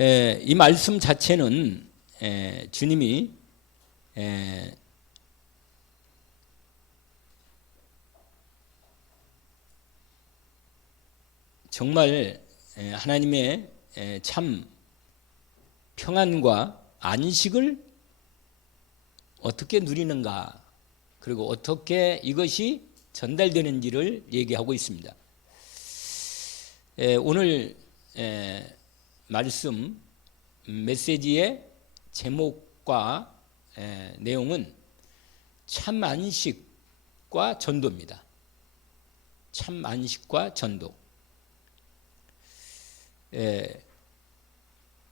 이 말씀 자체는 주님이 정말 하나님의 참 평안과 안식을 어떻게 누리는가, 그리고 어떻게 이것이 전달되는지를 얘기하고 있습니다. 오늘 말씀 메시지의 제목과 내용은 참 안식과 전도입니다. 참 안식과 전도.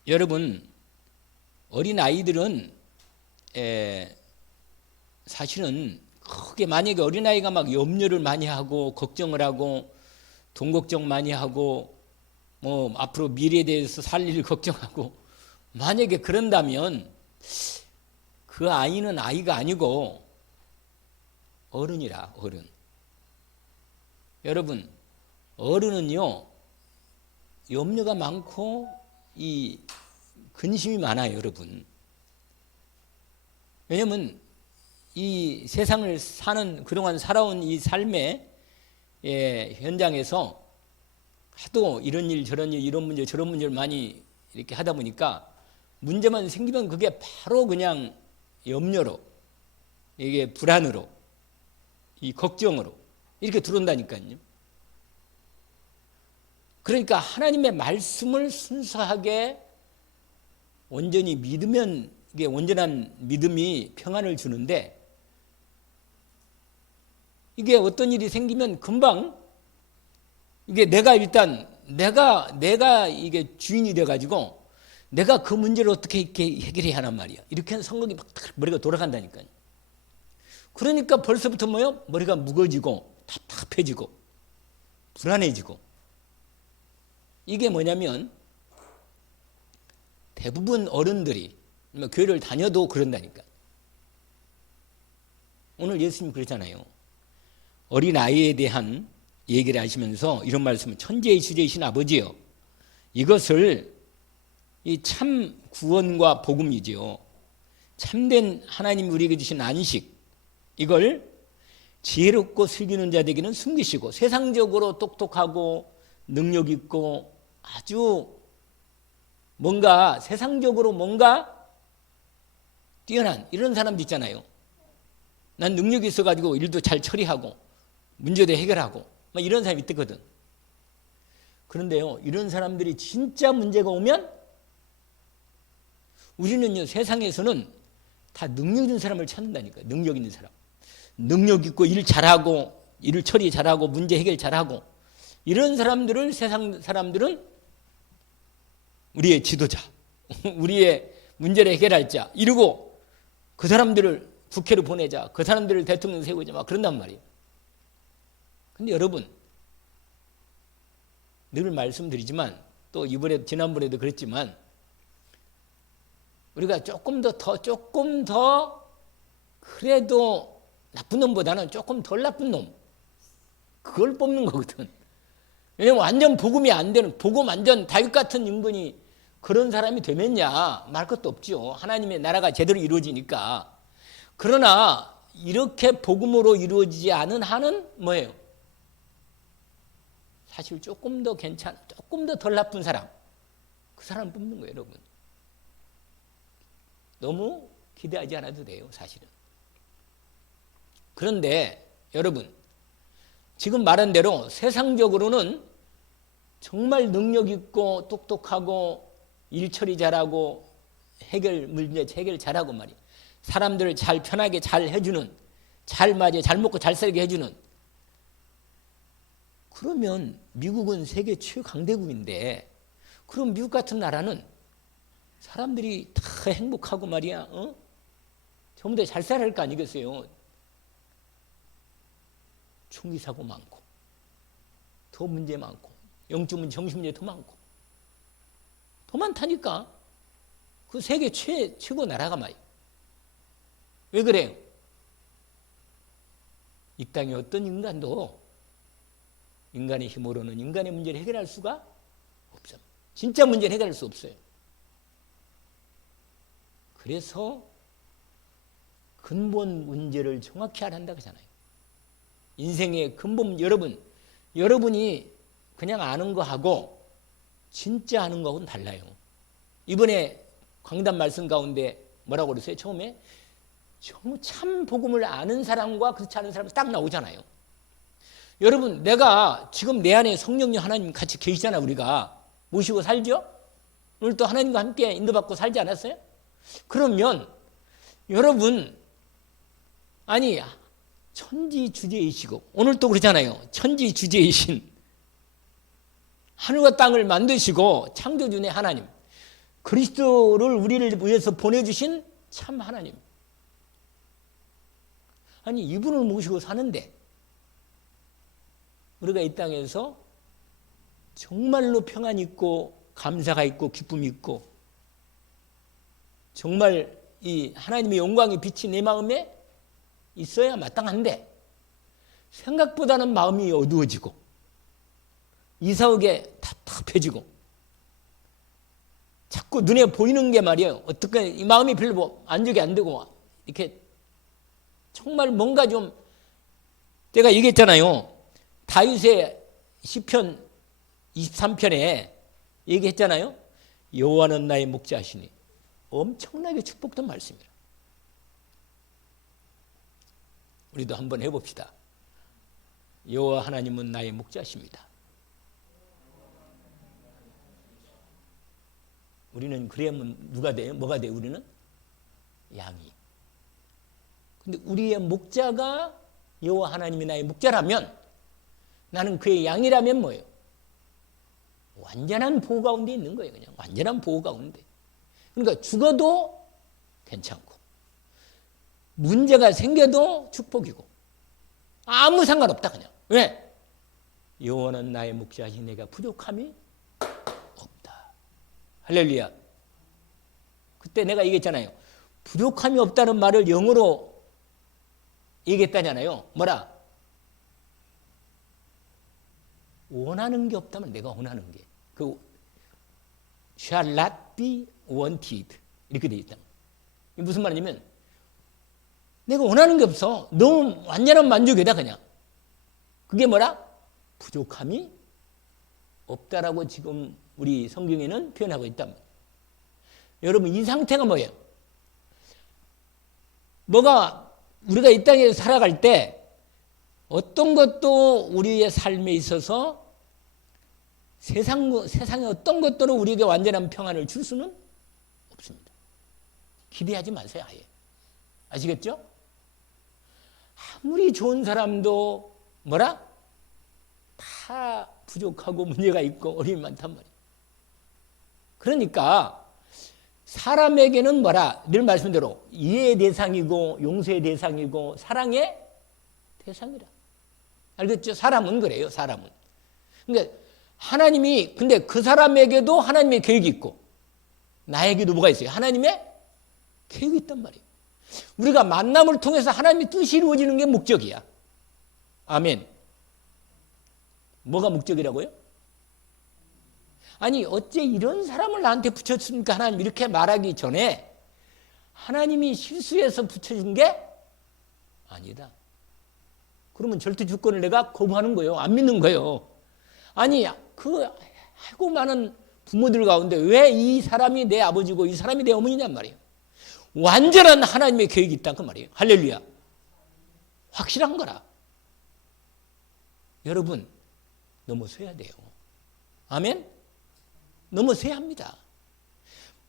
여러분, 어린 아이들은 사실은 크게, 만약에 어린아이가 막 염려를 많이 하고 걱정을 하고 돈 걱정 많이 하고 뭐 앞으로 미래에 대해서 살 일을 걱정하고, 만약에 그런다면 그 아이는 아이가 아니고 어른이라. 어른. 여러분, 어른은요 염려가 많고 이 근심이 많아요, 여러분. 왜냐하면 이 세상을 사는, 그동안 살아온 이 삶의 현장에서 하도 이런 일 저런 일, 이런 문제 저런 문제를 많이 이렇게 하다 보니까 문제만 생기면 그게 바로 그냥 염려로, 이게 불안으로, 이 걱정으로 이렇게 들어온다니까요. 그러니까 하나님의 말씀을 순수하게 온전히 믿으면 이게 온전한 믿음이 평안을 주는데, 이게 어떤 일이 생기면 금방 이게 내가 일단 내가 이게 주인이 돼가지고 내가 그 문제를 어떻게 이렇게 해결해야 하란 말이야. 이렇게 하는 생각이 막 머리가 돌아간다니까요. 그러니까 벌써부터 뭐요? 머리가 무거워지고 답답해지고 불안해지고. 이게 뭐냐면 대부분 어른들이 교회를 다녀도 그런다니까. 오늘 예수님 그랬잖아요. 어린아이에 대한 얘기를 하시면서 이런 말씀을, 천지의 주제이신 아버지요, 이것을 이 참 구원과 복음이지요, 참된 하나님 우리에게 주신 안식, 이걸 지혜롭고 슬기는 자에게는 숨기시고 세상적으로 똑똑하고 능력 있고 아주 뭔가 세상적으로 뭔가 뛰어난 이런 사람도 있잖아요. 난 능력이 있어가지고 일도 잘 처리하고 문제도 해결하고 막 이런 사람이 있거든. 그런데요, 이런 사람들이 진짜 문제가 오면 우리는요, 세상에서는 다 능력 있는 사람을 찾는다니까. 능력 있는 사람, 능력 있고 일 잘하고 일을 처리 잘하고 문제 해결 잘하고, 이런 사람들을 세상 사람들은 우리의 지도자, 우리의 문제를 해결할 자 이러고 그 사람들을 국회로 보내자, 그 사람들을 대통령 세우자 막 그런단 말이에요. 근데 여러분, 늘 말씀드리지만 또 이번에 지난번에도 그랬지만 우리가 조금 더 그래도 나쁜 놈보다는 조금 덜 나쁜 놈, 그걸 뽑는 거거든. 왜냐면 완전 복음이 안 되는, 복음 완전 다윗 같은 인간이 그런 사람이 되면야 말 것도 없죠. 하나님의 나라가 제대로 이루어지니까. 그러나 이렇게 복음으로 이루어지지 않은 한은 뭐예요? 사실 조금 더 조금 더 덜 나쁜 사람, 그 사람 뽑는 거예요, 여러분. 너무 기대하지 않아도 돼요, 사실은. 그런데 여러분, 지금 말한 대로 세상적으로는 정말 능력 있고 똑똑하고 일처리 잘하고 문제 해결 잘하고 말이에요. 사람들을 잘 편하게 잘 해주는, 잘 맞아, 잘 먹고 잘 살게 해주는. 그러면 미국은 세계 최강대국인데, 그럼 미국 같은 나라는 사람들이 다 행복하고 말이야, 전부 다 잘 살아야 할 거 아니겠어요? 총기 사고 많고, 더 문제 많고, 영적 문제, 정신 문제 더 많고, 더 많다니까. 그 세계 최고 나라가 말이야. 왜 그래요? 이 땅에 어떤 인간도 인간의 힘으로는 인간의 문제를 해결할 수가 없어요. 진짜 문제를 해결할 수 없어요. 그래서 근본 문제를 정확히 알아야 한다고 하잖아요. 인생의 근본, 여러분이 그냥 아는 거하고 진짜 아는 거하고는 달라요. 이번에 강단 말씀 가운데 뭐라고 그랬어요? 처음에 참 복음을 아는 사람과 그렇지 않은 사람이 딱 나오잖아요. 여러분, 내가 지금 내 안에 성령님 하나님 같이 계시잖아요. 우리가 모시고 살죠? 오늘 또 하나님과 함께 인도받고 살지 않았어요? 그러면 여러분, 아니 천지주제이시고 오늘 또 그러잖아요. 천지주제이신 하늘과 땅을 만드시고 창조주의 하나님, 그리스도를 우리를 위해서 보내주신 참 하나님. 아니 이분을 모시고 사는데 우리가 이 땅에서 정말로 평안이 있고 감사가 있고 기쁨이 있고 정말 이 하나님의 영광의 빛이 내 마음에 있어야 마땅한데 생각보다는 마음이 어두워지고 이상하게 답답해지고 자꾸 눈에 보이는 게 말이에요. 어떻게 이 마음이 별로 안정이 안 되고 이렇게 정말 뭔가 좀 제가 얘기했잖아요. 다윗의 시편 23편에 얘기했잖아요. 여호와는 나의 목자시니 엄청나게 축복된 말씀이에요. 우리도 한번 해봅시다. 여호와 하나님은 나의 목자십니다. 우리는 그러면 누가 돼요? 뭐가 돼요? 우리는 양이. 근데 우리의 목자가 여호와 하나님이 나의 목자라면 나는 그의 양이라면 뭐예요? 완전한 보호 가운데 있는 거예요. 그냥 완전한 보호 가운데. 그러니까 죽어도 괜찮고 문제가 생겨도 축복이고 아무 상관없다 그냥. 왜? 여호와는 나의 목자시 내가 부족함이 없다. 할렐루야. 그때 내가 얘기했잖아요. 부족함이 없다는 말을 영어로 얘기했다잖아요. 뭐라? 원하는 게 없다면 내가 원하는 게. 그 shall not be wanted 이렇게 돼 있다. 이게 무슨 말이냐면 내가 원하는 게 없어. 너무 완전한 만족이다 그냥. 그게 뭐라? 부족함이 없다라고 지금 우리 성경에는 표현하고 있다. 여러분 이 상태가 뭐예요? 뭐가 우리가 이 땅에 살아갈 때 어떤 것도 우리의 삶에 있어서 세상의 어떤 것들은 우리에게 완전한 평안을 줄 수는 없습니다. 기대하지 마세요. 아예. 아시겠죠? 아무리 좋은 사람도 뭐라? 다 부족하고 문제가 있고 어려움이 많단 말이에요. 그러니까 사람에게는 뭐라? 늘 말씀대로 이해의 대상이고 용서의 대상이고 사랑의 대상이라. 알겠죠? 사람은 그래요. 사람은. 그러니까 하나님이 근데 그 사람에게도 하나님의 계획이 있고 나에게도 뭐가 있어요? 하나님의 계획이 있단 말이에요. 우리가 만남을 통해서 하나님의 뜻이 이루어지는 게 목적이야. 아멘. 뭐가 목적이라고요? 아니 어째 이런 사람을 나한테 붙였습니까? 하나님 이렇게 말하기 전에 하나님이 실수해서 붙여준 게 아니다. 그러면 절대 주권을 내가 거부하는 거예요. 안 믿는 거예요. 아니 그 아이고 많은 부모들 가운데 왜 이 사람이 내 아버지고 이 사람이 내 어머니냔 말이에요. 완전한 하나님의 계획이 있다 그 말이에요. 할렐루야. 확실한 거라. 여러분 넘어서야 돼요. 아멘. 넘어서야 합니다.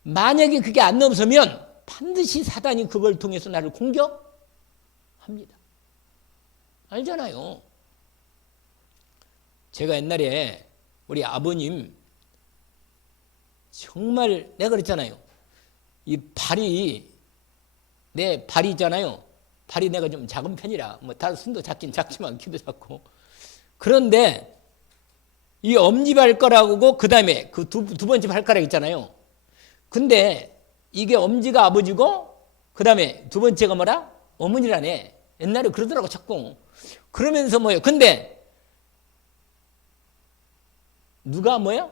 만약에 그게 안 넘어서면 반드시 사단이 그걸 통해서 나를 공격합니다. 알잖아요. 제가 옛날에 우리 아버님 정말 내가 그랬잖아요. 이 발이 내 발이 있잖아요. 발이 내가 좀 작은 편이라 뭐 다른 손도 작긴 작지만 키도 작고 그런데 이 엄지발가락하고 그 다음에 그 두 번째 발가락 있잖아요. 근데 이게 엄지가 아버지고 그 다음에 두 번째가 뭐라? 어머니라네. 옛날에 그러더라고 자꾸. 그러면서 뭐예요? 근데 누가 뭐예요?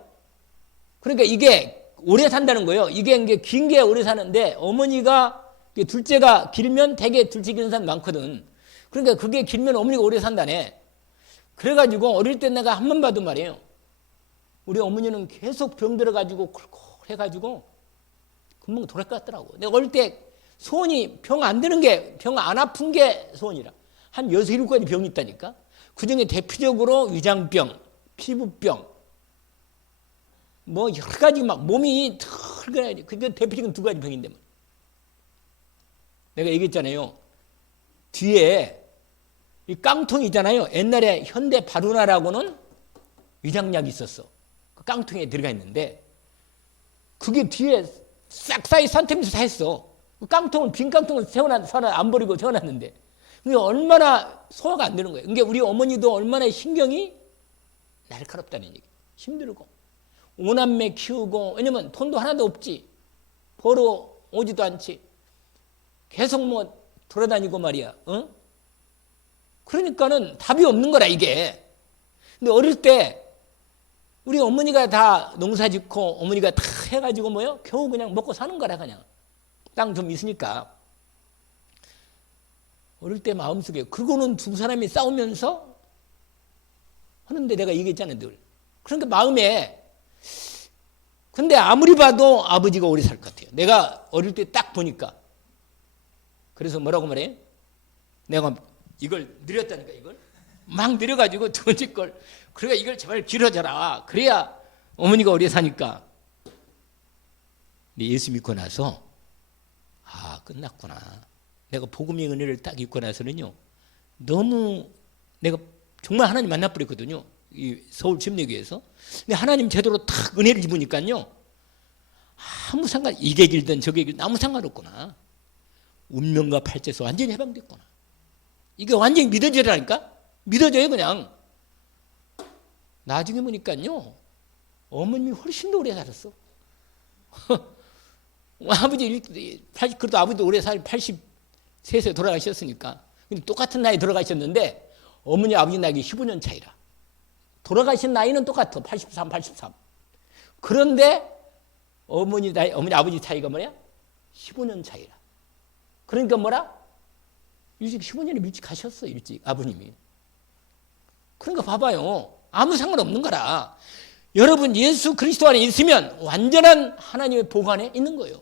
그러니까 이게 오래 산다는 거예요. 이게 긴 게 오래 사는데 어머니가 둘째가 길면 되게 둘째 기는 사람 많거든. 그러니까 그게 길면 어머니가 오래 산다네. 그래가지고 어릴 때 내가 한 번 봐도 말이에요. 우리 어머니는 계속 병 들어가지고 쿨쿨해가지고 금방 돌아갈 것 같더라고. 내가 어릴 때 소원이 병 안 드는 게, 병 안 아픈 게 소원이라. 한 6, 7가지 병이 있다니까. 그중에 대표적으로 위장병, 피부병, 뭐 여러 가지 막 몸이 털그래. 그게 대표적인 2가지 병인데 뭐. 내가 얘기했잖아요. 뒤에 이 깡통이 있잖아요. 옛날에 현대 바루나라고는 위장약이 있었어. 그 깡통에 들어가 있는데 그게 뒤에 싹 사이 산템에서 다 했어. 그 깡통을, 빈 깡통을 안 버리고 세워놨는데 그게 얼마나 소화가 안 되는 거예요. 그러니까 우리 어머니도 얼마나 신경이 날카롭다는 얘기. 힘들고 5남매 키우고, 왜냐면 돈도 하나도 없지. 벌어 오지도 않지. 계속 뭐 돌아다니고 말이야. 어? 그러니까는 답이 없는 거라 이게. 근데 어릴 때 우리 어머니가 다 농사 짓고 어머니가 다 해가지고 뭐요? 겨우 그냥 먹고 사는 거라 그냥. 땅 좀 있으니까. 어릴 때 마음속에. 그러고는 2 사람이 싸우면서 하는데 내가 얘기했잖아요 늘. 그러니까 마음에. 근데 아무리 봐도 아버지가 오래 살 것 같아요. 내가 어릴 때 딱 보니까. 그래서 뭐라고 말해? 내가 이걸 느렸다니까 이걸. 막 느려가지고 2번째 걸. 그러니까 이걸 제발 길어져라. 그래야 어머니가 오래 사니까. 근데 예수 믿고 나서 아 끝났구나. 내가 복음의 은혜를 딱 입고 나서는요. 너무 내가 정말 하나님 만나버렸거든요. 이 서울 침례교회에서. 근데 하나님 제대로 탁 은혜를 입으니까요. 아무 상관, 이게 길든 저게 길든 아무 상관없구나. 운명과 팔자에서 완전히 해방됐구나. 이게 완전히 믿어지라니까? 믿어져요 그냥. 나중에 보니까요. 어머님이 훨씬 더 오래 살았어. 아버지, 그래도 아버지도 오래 살 83세 돌아가셨으니까. 근데 똑같은 나이 돌아가셨는데 어머니 아버지 나이가 15년 차이라. 돌아가신 나이는 똑같아. 83, 83. 그런데 어머니 아버지 차이가 뭐냐? 15년 차이라. 그러니까 뭐라? 일찍 15년에 일찍 가셨어. 일찍 아버님이. 그러니까 봐봐요. 아무 상관없는 거라. 여러분 예수 그리스도 안에 있으면 완전한 하나님의 복 안에 있는 거예요.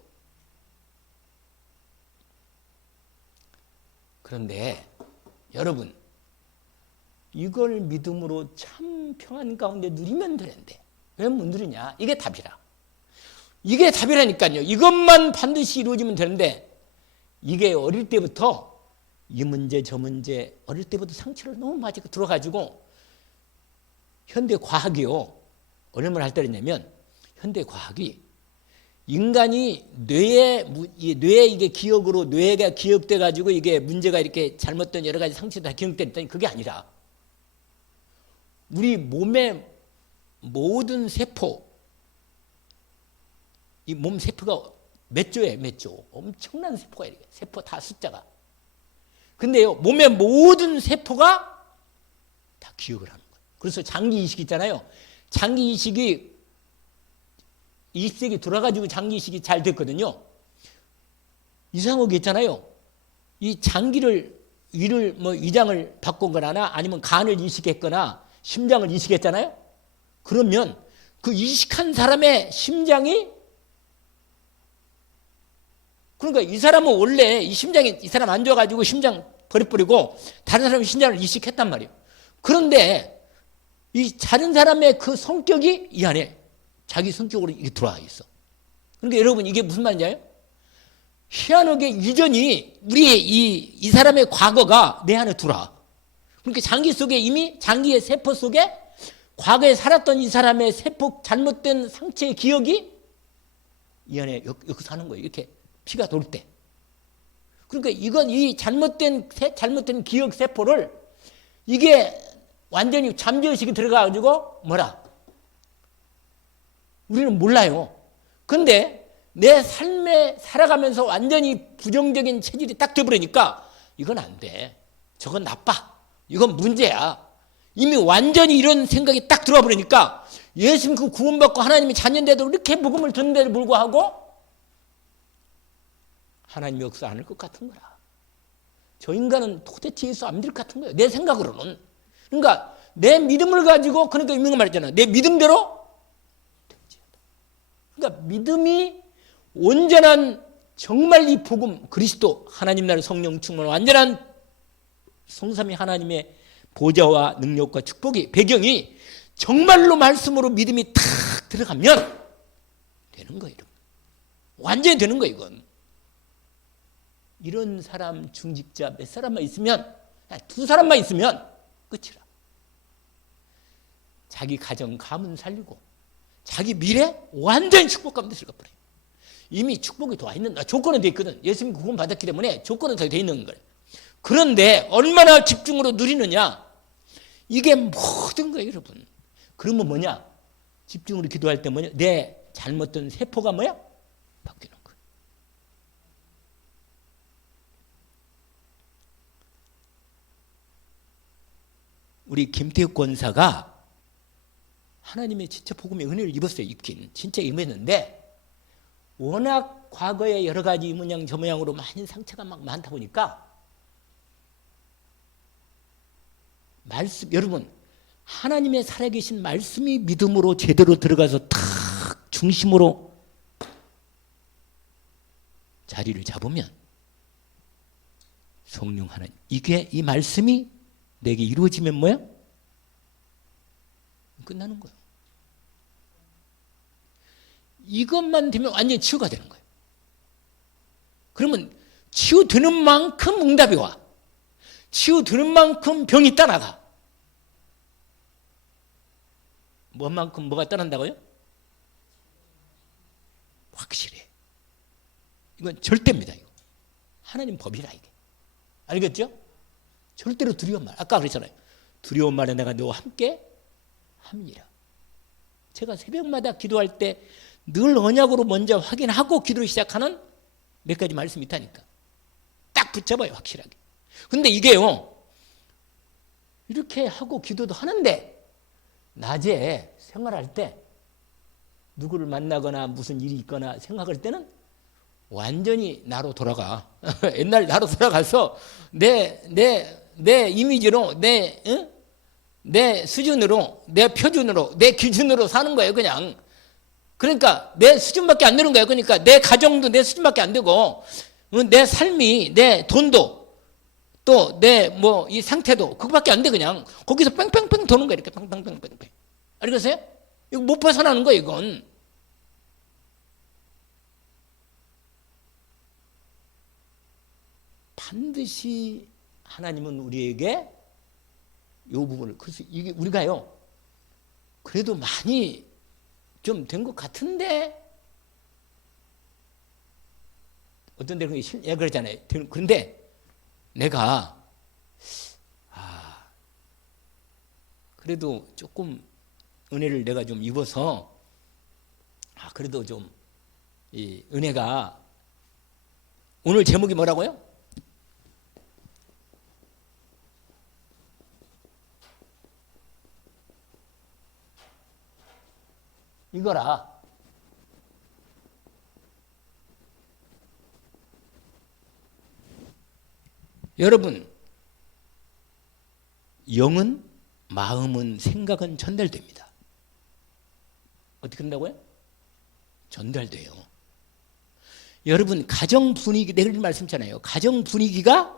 그런데 여러분 이걸 믿음으로 참 평안 가운데 누리면 되는데 왜 못 누리냐? 이게 답이라. 이게 답이라니까요. 이것만 반드시 이루어지면 되는데 이게 어릴 때부터 이 문제 저 문제 어릴 때부터 상처를 너무 많이 들어가지고 현대 과학이요. 얼마나 할때냐면 현대 과학이 인간이 뇌에 이게 기억으로 뇌가 기억돼 가지고 이게 문제가 이렇게 잘못된 여러 가지 상처가 다 기억됐더니 그게 아니라 우리 몸의 모든 세포 이 몸 세포가 몇 조예요, 몇 조. 엄청난 세포가 이렇게 세포 다 숫자가. 근데요, 몸의 모든 세포가 다 기억을 하는 거예요. 그래서 장기 이식 있잖아요. 장기 이식이 20세기 돌아가지고 장기 이식이 잘 됐거든요. 이상한 게 있잖아요. 이 장기를 위장을 바꾼거나 아니면 간을 이식했거나 심장을 이식했잖아요. 그러면 그 이식한 사람의 심장이 그러니까 이 사람은 원래 이 심장이 이 사람 안 좋아가지고 심장 버려버리고 다른 사람의 심장을 이식했단 말이에요. 그런데 이 다른 사람의 그 성격이 이 안에 자기 성격으로 이게 들어와 있어. 그러니까 여러분 이게 무슨 말인지 알아요? 희한하게 유전이 우리의 이 사람의 과거가 내 안에 들어와. 그러니까 장기 속에 이미 장기의 세포 속에 과거에 살았던 이 사람의 세포 잘못된 상처의 기억이 이 안에 여기 사는 거예요. 이렇게 피가 돌 때. 그러니까 이건 이 잘못된 기억 세포를 이게 완전히 잠재의식이 들어가가지고 뭐라? 우리는 몰라요. 근데 내 삶에 살아가면서 완전히 부정적인 체질이 딱 돼버리니까 이건 안 돼. 저건 나빠. 이건 문제야. 이미 완전히 이런 생각이 딱 들어와 버리니까 예수님 그 구원받고 하나님의 자녀인데도 이렇게 복음을 듣는데도 불구하고 하나님 역사 안 할 것 같은 거라. 저 인간은 도대체 예수 안 믿을 것 같은 거예요. 내 생각으로는. 그러니까 내 믿음을 가지고, 그러니까 유명한 말 있잖아. 내 믿음대로 되지어다. 그러니까 믿음이 온전한, 정말 이 복음, 그리스도 하나님 나라 성령 충만 완전한 성삼위 하나님의 보좌와 능력과 축복이, 배경이 정말로 말씀으로 믿음이 탁 들어가면 되는 거예요. 완전히 되는 거예요. 이건 이런 사람, 중직자 몇 사람만 있으면, 두 사람만 있으면 끝이라. 자기 가정 가문 살리고 자기 미래 완전히 축복 가운데 들어가 버려요. 이미 축복이 다 있는, 조건은 돼 있거든. 예수님 구원 받았기 때문에 조건은 다 돼 있는 거예요. 그런데 얼마나 집중으로 누리느냐, 이게 모든 거예요, 여러분. 그러면 뭐냐? 집중으로 기도할 때 뭐냐? 내 잘못된 세포가 뭐야? 바뀌는 거예요. 우리 김태욱 권사가 하나님의 진짜 복음의 은혜를 입었어요. 입긴 진짜 입었는데 워낙 과거에 여러 가지 이 모양 저 모양으로 많은 상처가 막 많다 보니까, 말씀, 여러분 하나님의 살아계신 말씀이 믿음으로 제대로 들어가서 탁 중심으로 자리를 잡으면 성령 하나님, 이게 이 말씀이 내게 이루어지면 뭐야? 끝나는 거예요. 이것만 되면 완전히 치유가 되는 거예요. 그러면 치유되는 만큼 응답이 와. 치유되는 만큼 병이 떠나가. 뭐만큼 뭐가 떠난다고요? 확실해. 이건 절대입니다. 이거. 하나님 법이라 이게. 알겠죠? 절대로 두려운 말. 아까 그랬잖아요. 두려운 말에 내가 너와 함께 함이라. 제가 새벽마다 기도할 때 늘 언약으로 먼저 확인하고 기도를 시작하는 몇 가지 말씀이 있다니까. 딱 붙잡아요, 확실하게. 근데 이게요, 이렇게 하고 기도도 하는데 낮에 생활할 때 누구를 만나거나 무슨 일이 있거나 생각할 때는 완전히 나로 돌아가. 옛날 나로 돌아가서 내 이미지로, 내 수준으로, 내 표준으로, 내 기준으로 사는 거예요, 그냥. 그러니까 내 수준밖에 안 되는 거예요. 그러니까 내 가정도 내 수준밖에 안 되고, 내 삶이, 내 돈도, 또 내 뭐 이 상태도 그거밖에 안 돼. 그냥 거기서 뺑뺑뺑 도는 거예요. 이렇게 뺑뺑뺑뺑뺑. 알겠어요? 이거 못 벗어나는 거예요, 이건. 반드시 하나님은 우리에게 이 부분을, 그래서 이게 우리가요, 그래도 많이 좀 된 것 같은데, 어떤 데는 그러잖아요. 그런데 내가 그래도 조금 은혜를 내가 좀 입어서 그래도 좀 이 은혜가, 오늘 제목이 뭐라고요? 이거라. 여러분, 영은, 마음은, 생각은 전달됩니다. 어떻게 된다고요? 전달돼요. 여러분, 가정 분위기, 내가 말씀했잖아요. 가정 분위기가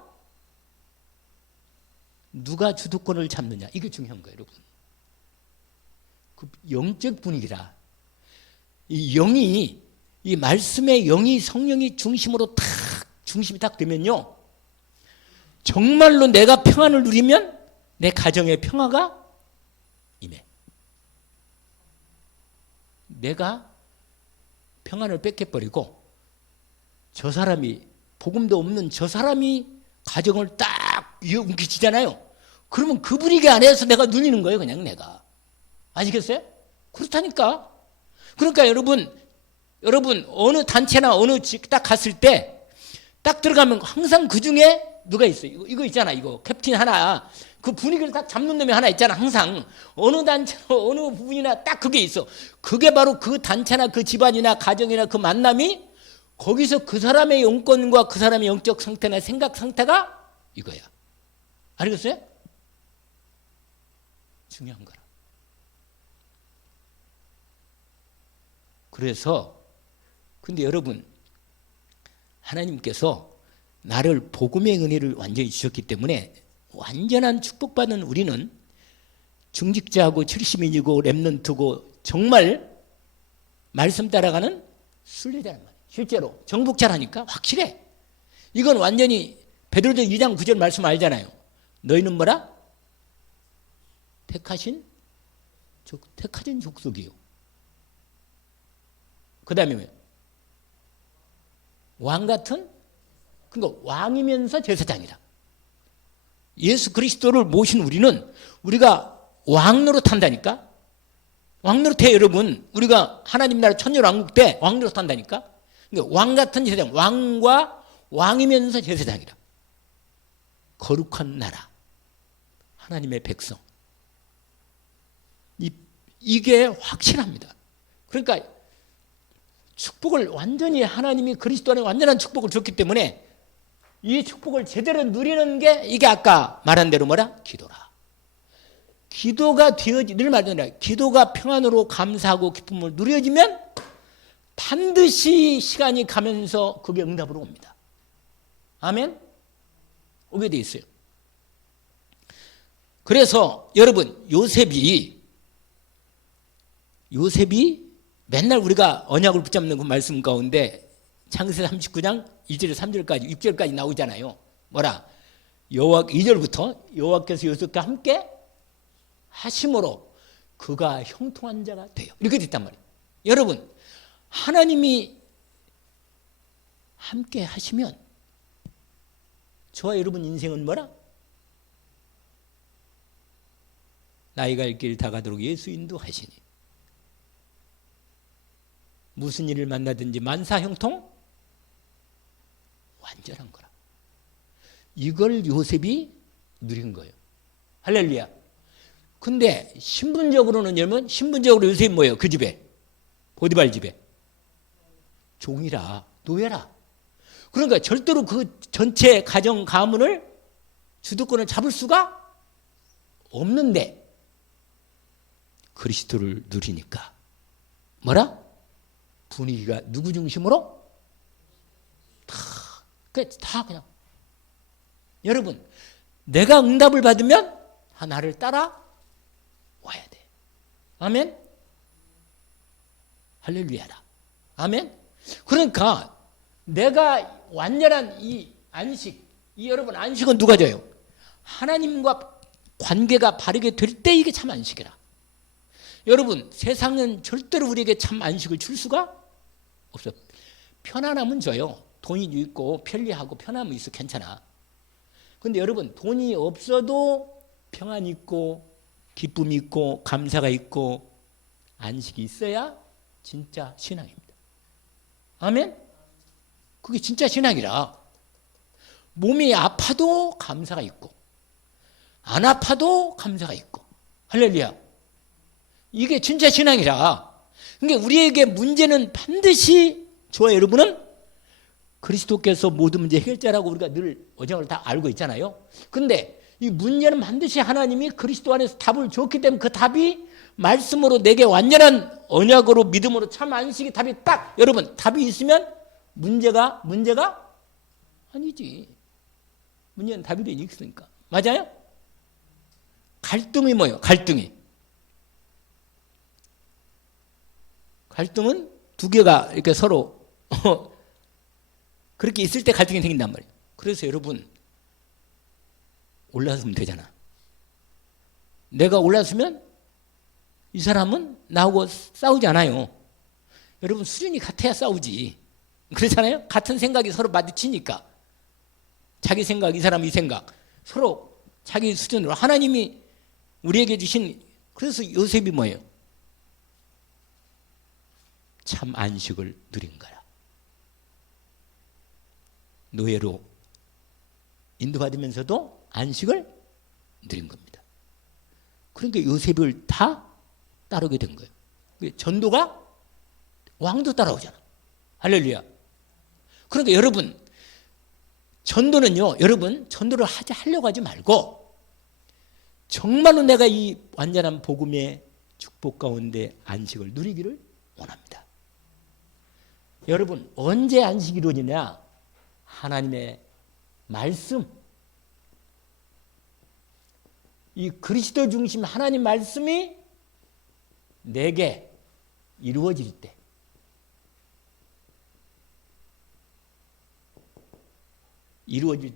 누가 주도권을 잡느냐, 이게 중요한 거예요, 여러분. 그 영적 분위기라. 이 영이, 이 말씀의 영이, 성령이 중심으로 중심이 딱 되면요, 정말로 내가 평안을 누리면 내 가정의 평화가 임해. 내가 평안을 뺏겨버리고 저 사람이, 복음도 없는 저 사람이 가정을 딱 움켜쥐잖아요. 그러면 그 분위기 안에서 내가 누리는 거예요, 그냥 내가. 아시겠어요? 그렇다니까. 그러니까 여러분 어느 단체나 어느 집 딱 갔을 때 딱 들어가면 항상 그 중에 누가 있어요? 이거 있잖아, 이거 캡틴 하나. 그 분위기를 딱 잡는 놈이 하나 있잖아. 항상 어느 단체로 어느 부분이나 딱 그게 있어. 그게 바로 그 단체나 그 집안이나 가정이나 그 만남이 거기서 그 사람의 영권과 그 사람의 영적 상태나 생각 상태가 이거야. 알겠어요? 중요한 거라. 그래서 근데 여러분, 하나님께서 나를 복음의 은혜를 완전히 주셨기 때문에 완전한 축복받은 우리는 중직자하고 70인이고 렘넌트고 정말 말씀 따라가는 순례자란 말이에요. 실제로 정복자라니까 확실해. 이건 완전히 베드로전 2장 9절 말씀 알잖아요. 너희는 뭐라? 택하신 족속이요. 그 다음에 왜? 왕 같은? 그러니까 왕이면서 제사장이다. 예수 그리스도를 모신 우리는 우리가 왕 노릇한다니까. 왕 노릇해 여러분. 우리가 하나님 나라 천년왕국 때 왕 노릇한다니까. 그러니까 왕 같은 제사장. 왕과 왕이면서 제사장이다. 거룩한 나라. 하나님의 백성. 이게 확실합니다. 그러니까 축복을 완전히 하나님이 그리스도 안에 완전한 축복을 줬기 때문에 이 축복을 제대로 누리는 게 이게 아까 말한 대로 뭐라? 기도라. 기도가 늘 말하잖아요. 기도가 평안으로 감사하고 기쁨을 누려지면 반드시 시간이 가면서 그게 응답으로 옵니다. 아멘? 오게 돼 있어요. 그래서 여러분 요셉이 맨날 우리가 언약을 붙잡는 그 말씀 가운데 창세기 39장 1절 3절까지 6절까지 나오잖아요. 뭐라? 2절부터 여호와께서 요셉과 함께 하심으로 그가 형통한 자가 돼요. 이렇게 됐단 말이에요. 여러분 하나님이 함께 하시면 저와 여러분 인생은 뭐라? 나이가 갈 길 다가도록 예수 인도하시니 무슨 일을 만나든지 만사형통 완전한 거라. 이걸 요셉이 누린 거예요. 할렐루야. 근데 신분적으로는 여러분 신분적으로 요셉이 뭐예요? 그 집에 보디발 집에 종이라 노예라. 그러니까 절대로 그 전체 가정 가문을 주도권을 잡을 수가 없는데 그리스도를 누리니까 뭐라? 분위기가 누구 중심으로? 다 그냥 여러분 내가 응답을 받으면 나를 따라 와야 돼. 아멘? 할렐루야라. 아멘? 그러니까 내가 완전한 이 안식, 이 여러분 안식은 누가 줘요? 하나님과 관계가 바르게 될 때 이게 참 안식이라. 여러분 세상은 절대로 우리에게 참 안식을 줄 수가 없어. 편안함은 줘요. 돈이 있고 편리하고 편함은 있어 괜찮아. 근데 여러분 돈이 없어도 평안이 있고 기쁨이 있고 감사가 있고 안식이 있어야 진짜 신앙입니다. 아멘? 그게 진짜 신앙이라. 몸이 아파도 감사가 있고 안 아파도 감사가 있고 할렐루야. 이게 진짜 신앙이라. 그러니까 우리에게 문제는 반드시 저와 여러분은 그리스도께서 모든 문제 해결자라고 우리가 늘 어정을 다 알고 있잖아요. 근데 이 문제는 반드시 하나님이 그리스도 안에서 답을 줬기 때문에 그 답이 말씀으로 내게 완전한 언약으로 믿음으로 참 안식이 답이 딱 여러분 답이 있으면 문제가 아니지. 문제는 답이 되니 있으니까. 맞아요? 갈등이 뭐예요? 갈등은 두 개가 이렇게 서로 그렇게 있을 때 갈등이 생긴단 말이에요. 그래서 여러분 올라서면 되잖아. 내가 올라서면 이 사람은 나하고 싸우지 않아요. 여러분 수준이 같아야 싸우지. 그렇잖아요. 같은 생각이 서로 마주치니까 자기 생각 이 사람 이 생각 서로 자기 수준으로 하나님이 우리에게 주신. 그래서 요셉이 뭐예요? 참 안식을 누린 거야. 노예로 인도받으면서도 안식을 드린 겁니다. 그러니까 요셉을 다 따르게 된 거예요. 전도가 왕도 따라오잖아. 할렐루야. 그러니까 여러분, 전도는요, 여러분, 전도를 하려고 하지 말고, 정말로 내가 이 완전한 복음의 축복 가운데 안식을 누리기를 원합니다. 여러분, 언제 안식이 이루어지냐? 하나님의 말씀, 이 그리스도 중심 하나님 말씀이 내게 이루어질 때,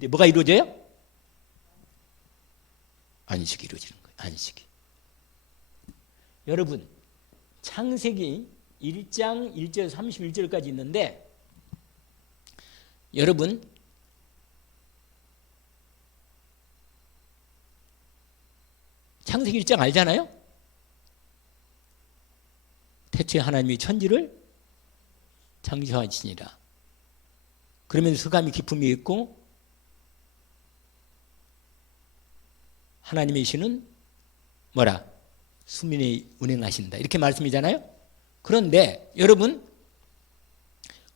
뭐가 이루어져요? 안식이 이루어지는 거예요. 안식이. 여러분, 창세기 1장 1절 31절까지 있는데, 여러분, 창세기 1장 알잖아요? 태초에 하나님이 천지를 창조하시니라. 그러면 흑암이 깊음이 있고 하나님의 신은 뭐라? 수면에 운행하신다. 이렇게 말씀이잖아요. 그런데 여러분,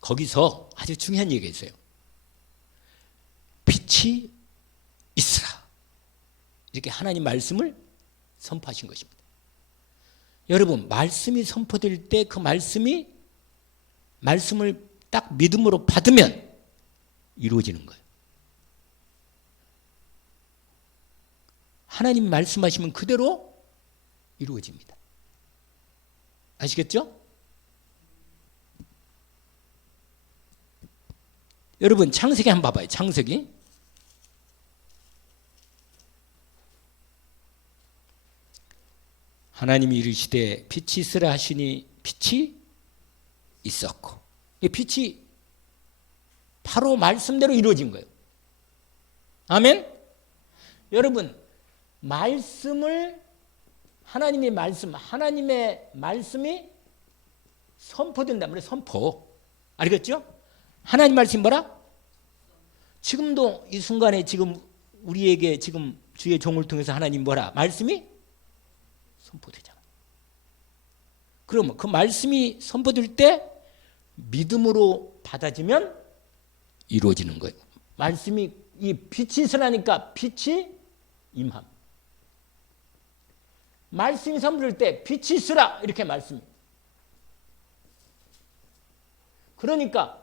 거기서 아주 중요한 얘기가 있어요. 빛이 있으라. 이렇게 하나님 말씀을 선포하신 것입니다. 여러분, 말씀이 선포될 때 그 말씀을 딱 믿음으로 받으면 이루어지는 거예요. 하나님 말씀하시면 그대로 이루어집니다. 아시겠죠? 여러분, 창세기 한번 봐봐요. 창세기. 하나님이 이르시되 빛이 있으라 하시니 빛이 있었고, 이 빛이 바로 말씀대로 이루어진 거예요. 아멘? 여러분, 하나님의 말씀이 선포된단 말이에요. 선포. 알겠죠? 하나님 말씀이 뭐라? 지금도 이 순간에 지금 우리에게 지금 주의 종을 통해서 하나님 뭐라? 말씀이 선포되잖아. 그러면 그 말씀이 선포될 때 믿음으로 받아지면 이루어지는 거예요. 말씀이 이 빛이 있으라니까 빛이 임함. 말씀이 선포될 때 빛이 있으라 이렇게 말씀이. 그러니까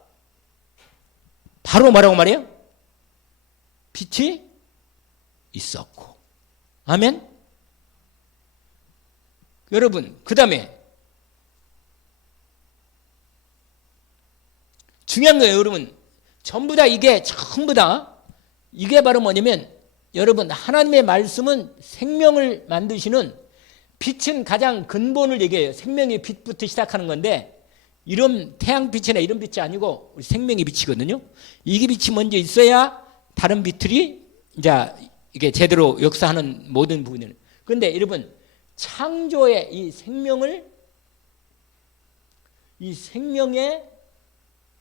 바로 뭐라고 말해요? 빛이 있었고. 아멘? 여러분, 그 다음에 중요한 거예요. 여러분, 전부 다 이게 바로 뭐냐면, 여러분, 하나님의 말씀은 생명을 만드시는, 빛은 가장 근본을 얘기해요. 생명의 빛부터 시작하는 건데, 이런 태양빛이나 이런 빛이 아니고 우리 생명의 빛이거든요. 이게 빛이 먼저 있어야 다른 빛들이 이제 이게 제대로 역사하는 모든 부분을. 그런데 여러분, 창조의 이 생명의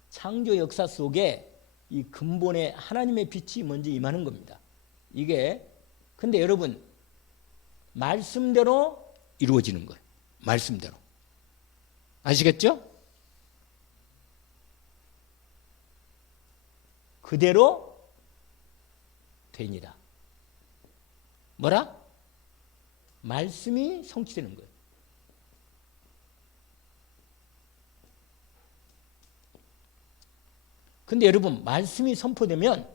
창조 역사 속에 이 근본의 하나님의 빛이 먼저 임하는 겁니다. 이게 근데 여러분, 말씀대로 이루어지는 거예요. 말씀대로. 아시겠죠? 그대로 되니라. 뭐라? 말씀이 성취되는 거예요. 근데 여러분, 말씀이 선포되면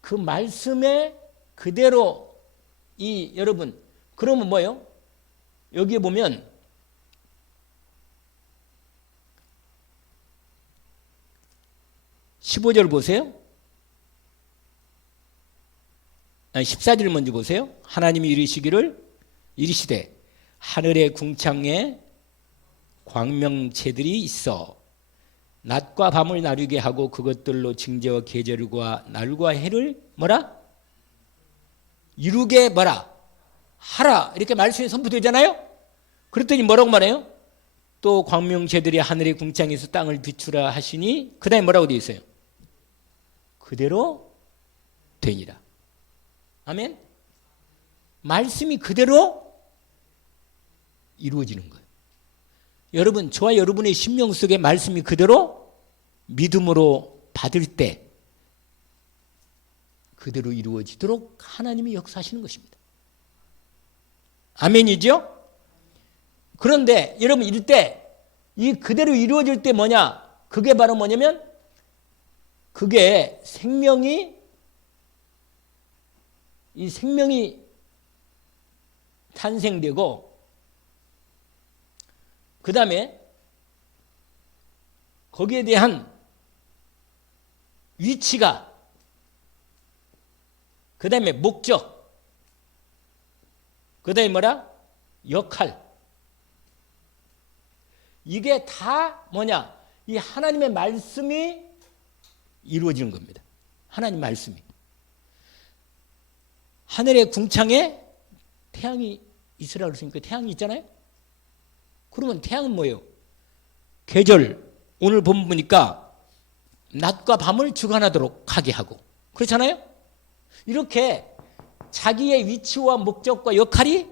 그 말씀에 그대로 여러분, 그러면 뭐예요? 여기에 보면 15절 보세요. 14절 먼저 보세요. 하나님이 이르시되 하늘의 궁창에 광명체들이 있어 낮과 밤을 나누게 하고 그것들로 징제와 계절과 날과 해를 뭐라? 이루게 뭐라? 하라. 이렇게 말씀이 선포되잖아요. 그랬더니 뭐라고 말해요? 또 광명체들이 하늘의 궁창에서 땅을 비추라 하시니 그 다음에 뭐라고 되어 있어요? 그대로 되니라. 아멘. 말씀이 그대로 이루어지는 거예요. 여러분, 저와 여러분의 심령 속에 말씀이 그대로 믿음으로 받을 때 그대로 이루어지도록 하나님이 역사하시는 것입니다. 아멘이죠? 그런데 여러분 이럴 때 이 그대로 이루어질 때 뭐냐? 그게 바로 뭐냐면 그게 이 생명이 탄생되고 그 다음에 거기에 대한 위치가 그 다음에 목적 그 다음에 뭐라? 역할 이게 다 뭐냐? 이 하나님의 말씀이 이루어지는 겁니다. 하나님 말씀이. 하늘의 궁창에 태양이 있으라고 그랬으니까 태양이 있잖아요. 그러면 태양은 뭐예요? 계절. 오늘 보니까 낮과 밤을 주관하도록 하게 하고 그렇잖아요. 이렇게 자기의 위치와 목적과 역할이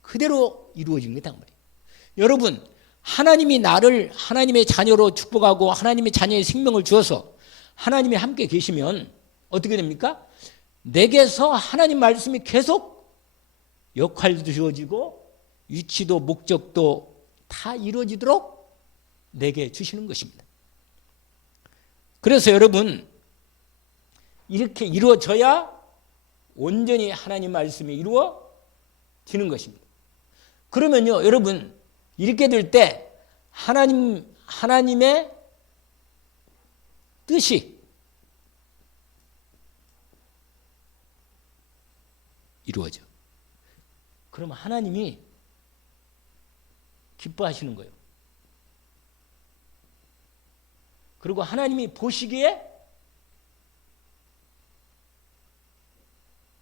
그대로 이루어지는 거다 말이에요. 여러분 하나님이 나를 하나님의 자녀로 축복하고 하나님의 자녀의 생명을 주어서 하나님이 함께 계시면 어떻게 됩니까? 내게서 하나님 말씀이 계속 역할도 주어지고 위치도 목적도 다 이루어지도록 내게 주시는 것입니다. 그래서 여러분 이렇게 이루어져야 온전히 하나님 말씀이 이루어지는 것입니다. 그러면요 여러분 이렇게 될 때 하나님의 뜻이 이루어져. 그러면 하나님이 기뻐하시는 거예요. 그리고 하나님이 보시기에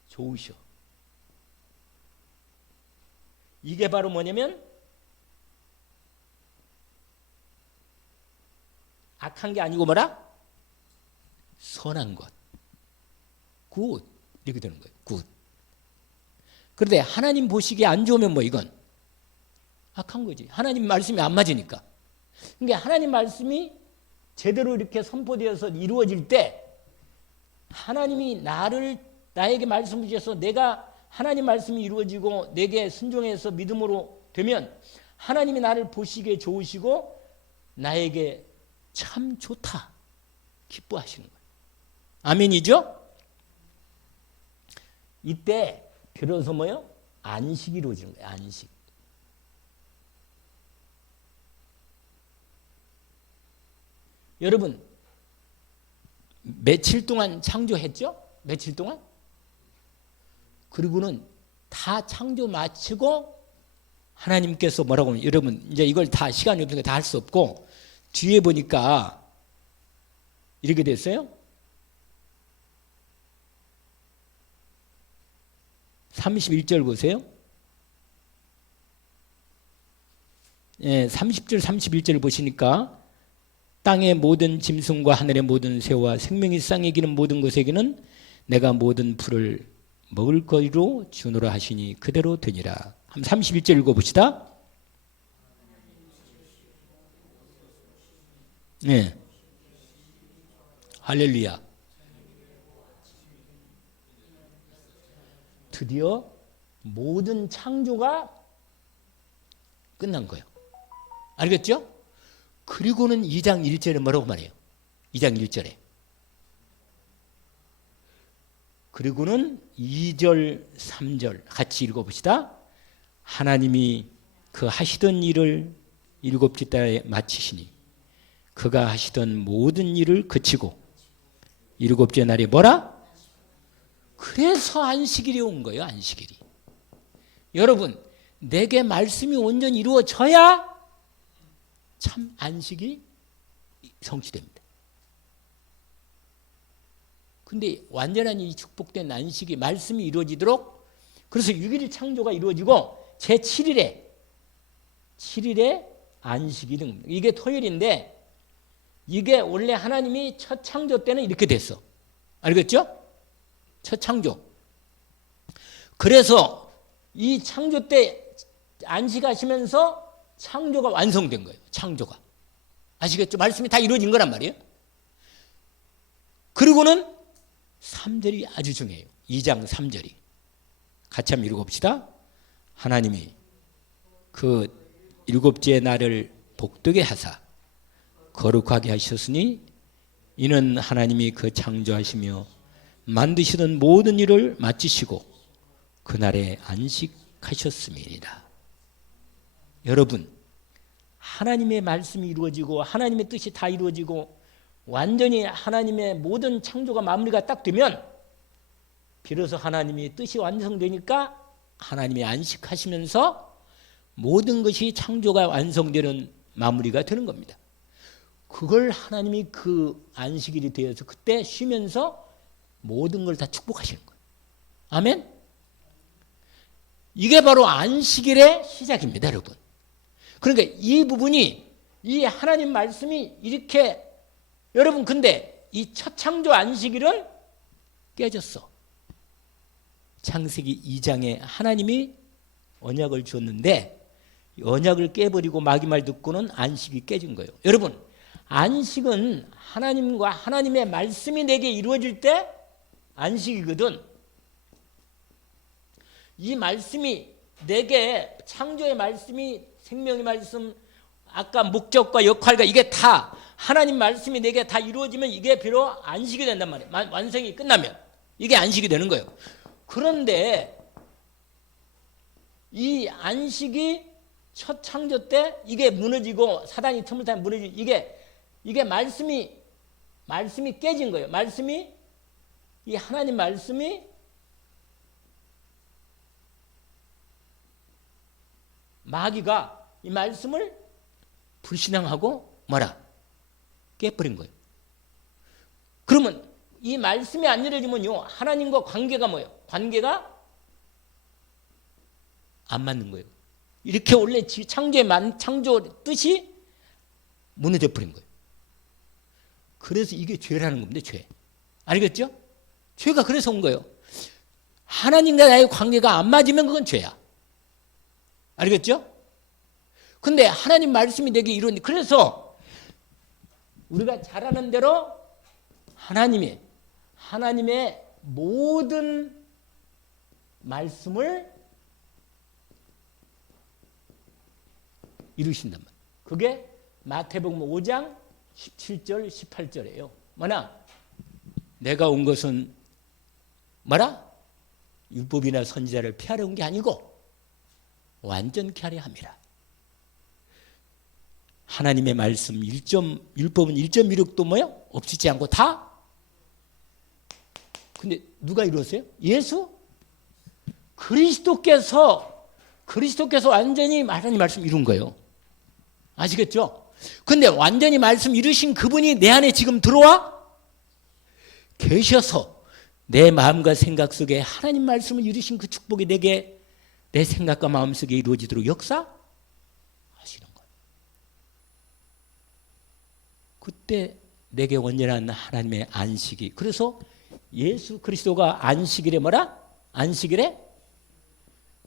좋으셔. 이게 바로 뭐냐면 악한 게 아니고 뭐라? 선한 것. 굿. 이렇게 되는 거예요. 굿. 그런데 하나님 보시기에 안 좋으면 뭐 이건 악한 거지. 하나님 말씀이 안 맞으니까. 그러니까 하나님 말씀이 제대로 이렇게 선포되어서 이루어질 때 하나님이 나에게 말씀을 주셔서 내가 하나님 말씀이 이루어지고 내게 순종해서 믿음으로 되면 하나님이 나를 보시기에 좋으시고 나에게 참 좋다. 기뻐하시는 거예요. 아멘이죠? 이때 비로소 뭐요? 안식이 이루어지는 거예요. 안식. 여러분 며칠 동안 창조했죠? 며칠 동안? 그리고는 다 창조 마치고 하나님께서 뭐라고 하면 여러분 이제 이걸 다 시간이 없으니까 다 할 수 없고 뒤에 보니까 이렇게 됐어요. 31절 보세요. 예, 30절 31절 보시니까 땅의 모든 짐승과 하늘의 모든 새와 생명이 땅에 기는 모든 것에게는 내가 모든 풀을 먹을 거리로 주노라 하시니 그대로 되니라. 한번 31절 읽어봅시다. 네. 할렐루야. 드디어 모든 창조가 끝난 거예요. 알겠죠? 그리고는 2장 1절에 뭐라고 말해요? 2장 1절에. 그리고는 2절 3절 같이 읽어봅시다. 하나님이 그 하시던 일을 일곱째 달에 마치시니 그가 하시던 모든 일을 그치고 일곱째 날에 뭐라? 그래서 안식일이 온 거예요. 안식일이. 여러분 내게 말씀이 온전히 이루어져야 참 안식이 성취됩니다. 근데 완전한 이 축복된 안식이 말씀이 이루어지도록 그래서 6일 창조가 이루어지고 제7일에 안식이 된 겁니다. 이게 토요일인데 이게 원래 하나님이 첫 창조 때는 이렇게 됐어. 알겠죠? 첫 창조. 그래서 이 창조 때 안식하시면서 창조가 완성된 거예요. 창조가. 아시겠죠? 말씀이 다 이루어진 거란 말이에요. 그리고는 3절이 아주 중요해요. 2장 3절이. 같이 한번 읽어봅시다. 하나님이 그 일곱째 날을 복되게 하사 거룩하게 하셨으니 이는 하나님이 그 창조하시며 만드시던 모든 일을 마치시고 그날에 안식하셨음이니라. 여러분, 하나님의 말씀이 이루어지고 하나님의 뜻이 다 이루어지고 완전히 하나님의 모든 창조가 마무리가 딱 되면 비로소 하나님의 뜻이 완성되니까 하나님이 안식하시면서 모든 것이 창조가 완성되는 마무리가 되는 겁니다. 그걸 하나님이 그 안식일이 되어서 그때 쉬면서 모든 걸 다 축복하시는 거예요. 아멘? 이게 바로 안식일의 시작입니다, 여러분. 그러니까 이 부분이, 이 하나님 말씀이 이렇게, 여러분 근데 이 첫 창조 안식일은 깨졌어. 창세기 2장에 하나님이 언약을 주었는데 언약을 깨버리고 마귀 말 듣고는 안식이 깨진 거예요. 여러분, 안식은 하나님과 하나님의 말씀이 내게 이루어질 때 안식이거든. 이 말씀이 내게, 창조의 말씀이, 생명의 말씀, 아까 목적과 역할과 이게 다 하나님 말씀이 내게 다 이루어지면 이게 비로 안식이 된단 말이에요. 완성이 끝나면 이게 안식이 되는 거예요. 그런데 이 안식이 첫 창조 때 이게 무너지고 사단이 틈을 타면 무너지고 이게 말씀이 깨진 거예요. 이 하나님 말씀이 마귀가 이 말씀을 불신앙하고 뭐라? 깨버린 거예요. 그러면 이 말씀이 안 이루어지면요, 하나님과 관계가 뭐예요? 관계가 안 맞는 거예요. 이렇게 원래 창조 뜻이 무너져 버린 거예요. 그래서 이게 죄라는 겁니다, 죄. 알겠죠? 죄가 그래서 온 거예요. 하나님과 나의 관계가 안 맞으면 그건 죄야. 알겠죠? 근데 하나님 말씀이 내게 이루어진, 그래서 우리가 잘 아는 대로 하나님의 모든 말씀을 이루신단 말이에요. 그게 마태복음 5장 17절 18절이에요. 뭐냐? 내가 온 것은 뭐라? 율법이나 선지자를 폐하려 온 게 아니고 완전케 하려 함이라. 하나님의 말씀 율법은 1.16도 뭐요? 없지 않고 다. 근데 누가 이루었어요? 예수? 그리스도께서 완전히 하나님 말씀 이룬 거예요. 아시겠죠? 근데 완전히 말씀 이루신 그분이 내 안에 지금 들어와 계셔서 내 마음과 생각 속에 하나님 말씀을 이루신 그 축복이 내게, 내 생각과 마음 속에 이루어지도록 역사하시는 거예요. 그때 내게 온전한 하나님의 안식이, 그래서 예수 그리스도가 안식일에 뭐라? 안식일에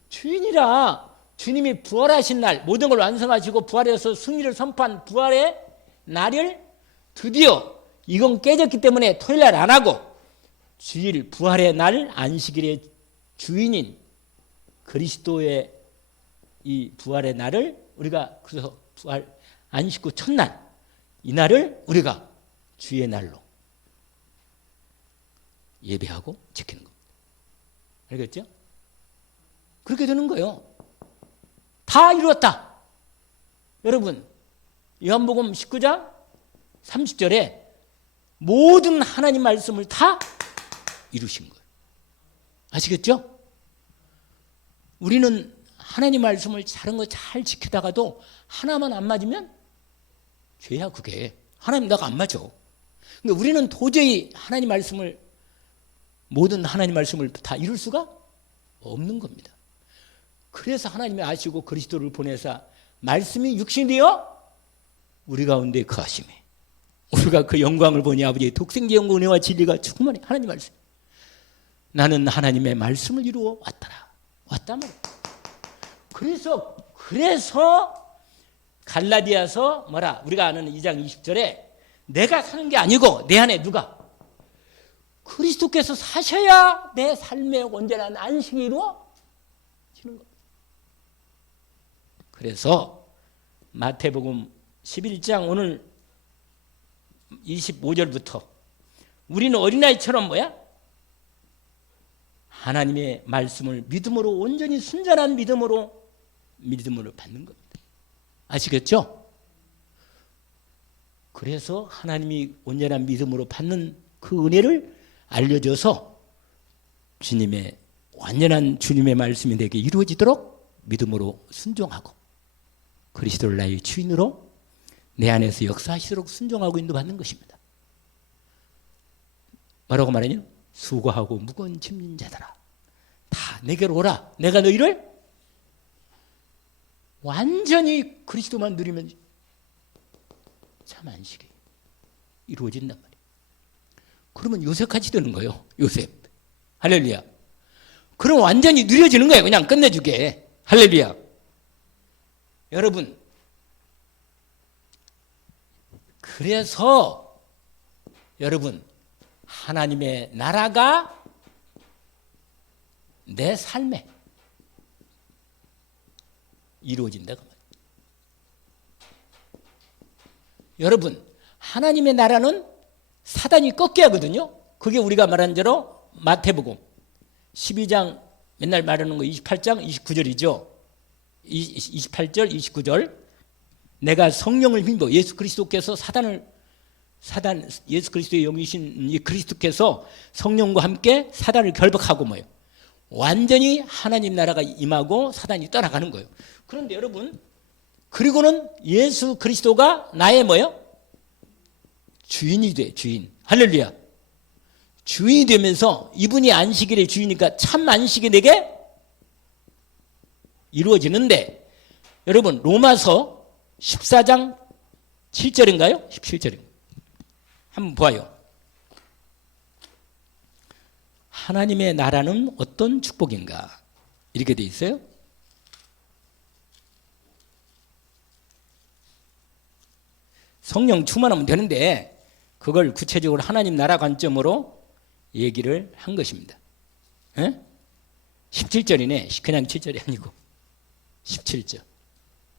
주인이라. 주님이 부활하신 날 모든 걸 완성하시고 부활해서 승리를 선포한 부활의 날을 드디어, 이건 깨졌기 때문에 토요일 날 안 하고 주일 부활의 날 안식일의 주인인 그리스도의 이 부활의 날을 우리가, 그래서 부활 안식 후 첫날 이 날을 우리가 주의 날로 예배하고 지키는 겁니다. 알겠죠? 그렇게 되는 거예요. 다 이루었다. 여러분, 요한복음 19장 30절에 모든 하나님 말씀을 다 이루신 거예요. 아시겠죠? 우리는 하나님 말씀을 다른 거 잘 지키다가도 하나만 안 맞으면 죄야. 그게 하나님 나가 안 맞아. 그러니까 우리는 도저히 하나님 말씀을, 모든 하나님 말씀을 다 이룰 수가 없는 겁니다. 그래서 하나님이 아시고 그리스도를 보내사 말씀이 육신이 되어 우리 가운데 거하심에 우리가 그 영광을 보니 아버지의 독생자 영광 은혜와 진리가 충만해. 하나님 말씀. 나는 하나님의 말씀을 이루어 왔더라. 왔단 말이에요. 그래서 갈라디아서 뭐라 우리가 아는 2장 20절에 내가 사는 게 아니고 내 안에 누가? 그리스도께서 사셔야 내 삶의 온전한 안식이 이루어지는 겁니다. 그래서 마태복음 11장 오늘 25절부터 우리는 어린아이처럼 뭐야? 하나님의 말씀을 믿음으로 온전히 순전한 믿음으로 받는 겁니다. 아시겠죠? 그래서 하나님이 온전한 믿음으로 받는 그 은혜를 알려줘서 주님의 완전한 주님의 말씀이 내게 이루어지도록 믿음으로 순종하고 그리스도를 나의 주인으로 내 안에서 역사하시도록 순종하고 인도받는 것입니다. 뭐라고 말하냐? 수고하고 무거운 짐진 자들아 다 내게로 오라. 내가 너희를 완전히 그리스도만 누리면 참 안식이 이루어진단 말이에요. 그러면 요셉같이 되는 거예요. 요셉. 할렐루야. 그럼 완전히 누려지는 거예요. 그냥 끝내주게. 할렐루야. 여러분, 그래서 여러분 하나님의 나라가 내 삶에 이루어진다고 말이에요. 여러분 하나님의 나라는 사단이 꺾게 하거든요. 그게 우리가 말한 대로 마태복음 12장 맨날 말하는 거 28장 29절이죠. 28절 29절 내가 성령을 힘입어 예수 그리스도께서 예수 그리스도의 영이신 이 그리스도께서 성령과 함께 사단을 결박하고 뭐예요? 완전히 하나님 나라가 임하고 사단이 떠나가는 거예요. 그런데 여러분 그리고는 예수 그리스도가 나의 뭐예요? 주인이 돼. 주인. 할렐루야. 주인이 되면서 이분이 안식일의 주인이니까 참 안식이 내게 이루어지는데 여러분 로마서 14장 7절인가요? 17절인가요? 한번 봐요. 하나님의 나라는 어떤 축복인가? 이렇게 돼 있어요. 성령 충만하면 되는데 그걸 구체적으로 하나님 나라 관점으로 얘기를 한 것입니다. 17절이네. 그냥 7절이 아니고 17절.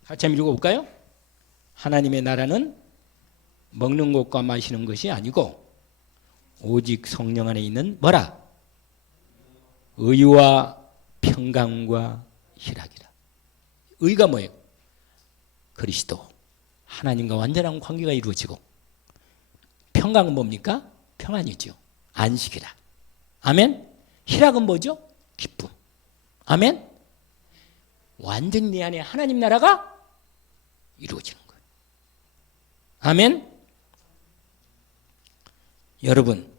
같이 한번 읽어볼까요? 하나님의 나라는 먹는 것과 마시는 것이 아니고 오직 성령 안에 있는 뭐라? 의와 평강과 희락이라. 의가 뭐예요? 그리스도. 하나님과 완전한 관계가 이루어지고 평강은 뭡니까? 평안이죠. 안식이라. 아멘. 희락은 뭐죠? 기쁨. 아멘. 완전히 내 안에 하나님 나라가 이루어지는 거예요. 아멘. 여러분